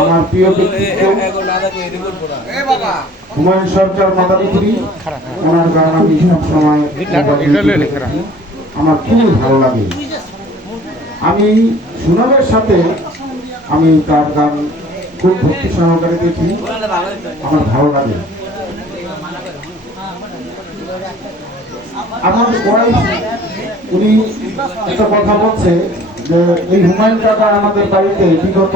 আমার প্রিয় ব্যক্তিত্ব হুমায়ুন সরকার মাদারীপুরি, ওনার গান আমি সবসময় আমার খুবই ভালো লাগে। আমি সুনামের সাথে আমি তার গান খুব ভক্তি সহকারে দেখি, আমার ভালো লাগে। আমার ওয়াইফ উনি একটা কথা বলছে যে এই হুমায়ুন কাকা আমাদের বাড়িতে বিগত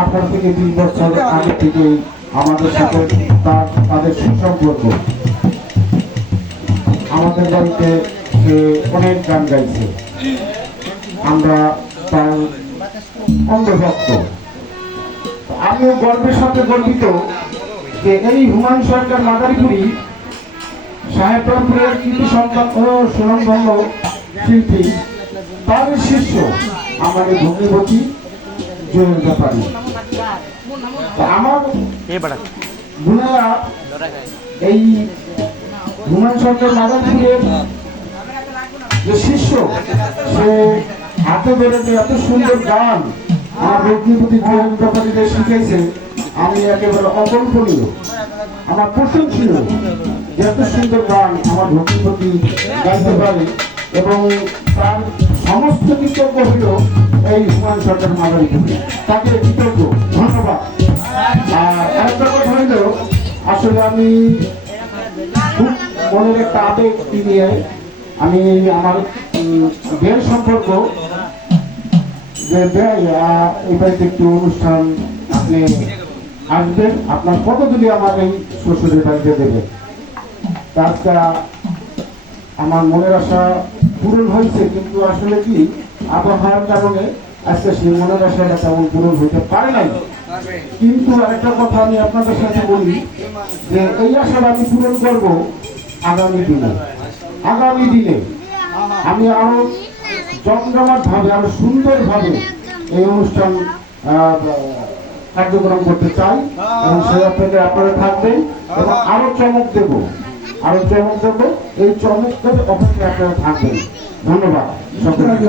18 থেকে 20 বছর আগে থেকে আমাদের সাথে তাদের সুসম্পর্ক। আমাদের বাড়িতে অনেক গান গাইছে, আমরা তার অন্ধভক্ত। আমিও গর্বের সাথে গর্বিত যে এই হুমায়ুন সরকার মাদারীপুরি সাহেবপুরের কৃতি সন্তান ও সুনামধন্য শিল্পী, তার শিষ্য আমার এই ভগ্নিপতি জয়ের ব্যাপারী। আমার বোনেরা এই হুমায়ুন সরকার মাদারীপুরের যে শিষ্য, সে হাতে ধরে যে এত সুন্দর গান আমার ভগ্নিপতি জয়ের ব্যাপারীকে শিখেছে, আমি একেবারে অকল্পনীয়, আমার প্রশংসনীয় যে এত সুন্দর গান আমার ভগ্নিপতি গাইতে পারে। এবং তার সমস্ত কৃতজ্ঞ হইল এই হুমায়ুন সরকার মাদারীপুরি, তাকে কৃতজ্ঞ, ধন্যবাদ। আর আরেকটা কথা হইল, আসলে আমি খুব মনের একটা আবেগ নিয়ে আমি আমার বিয়ের সম্পর্ক যে এই বাড়িতে একটি অনুষ্ঠান আপনি আসবেন, আপনার কতগুলি আমার এই শ্বশুরের বাড়িতে দেবে। আজকে আমার মনের আশা পূরণ হয়েছে, কিন্তু আসলে কি আবহাওয়ার কারণে আজকে সেই মনের আশাটা তেমন পূরণ হইতে পারে নাই। কিন্তু আরেকটা কথা আমি আপনাদের সাথে বলি যে এই আশাটা আমি পূরণ করব আগামী দিনে। আগামী দিনে আমি আরো জমজমাট ভাবে, আরো সুন্দর ভাবে এই অনুষ্ঠান কার্যক্রম করতে চাই এবং সেই অপেক্ষায় আপনারা থাকবেন এবং আরো চমক দেব, আরো চমক দেবো। এই চমকের অপেক্ষায় আপনারা থাকবেন। ধন্যবাদ সকলকে।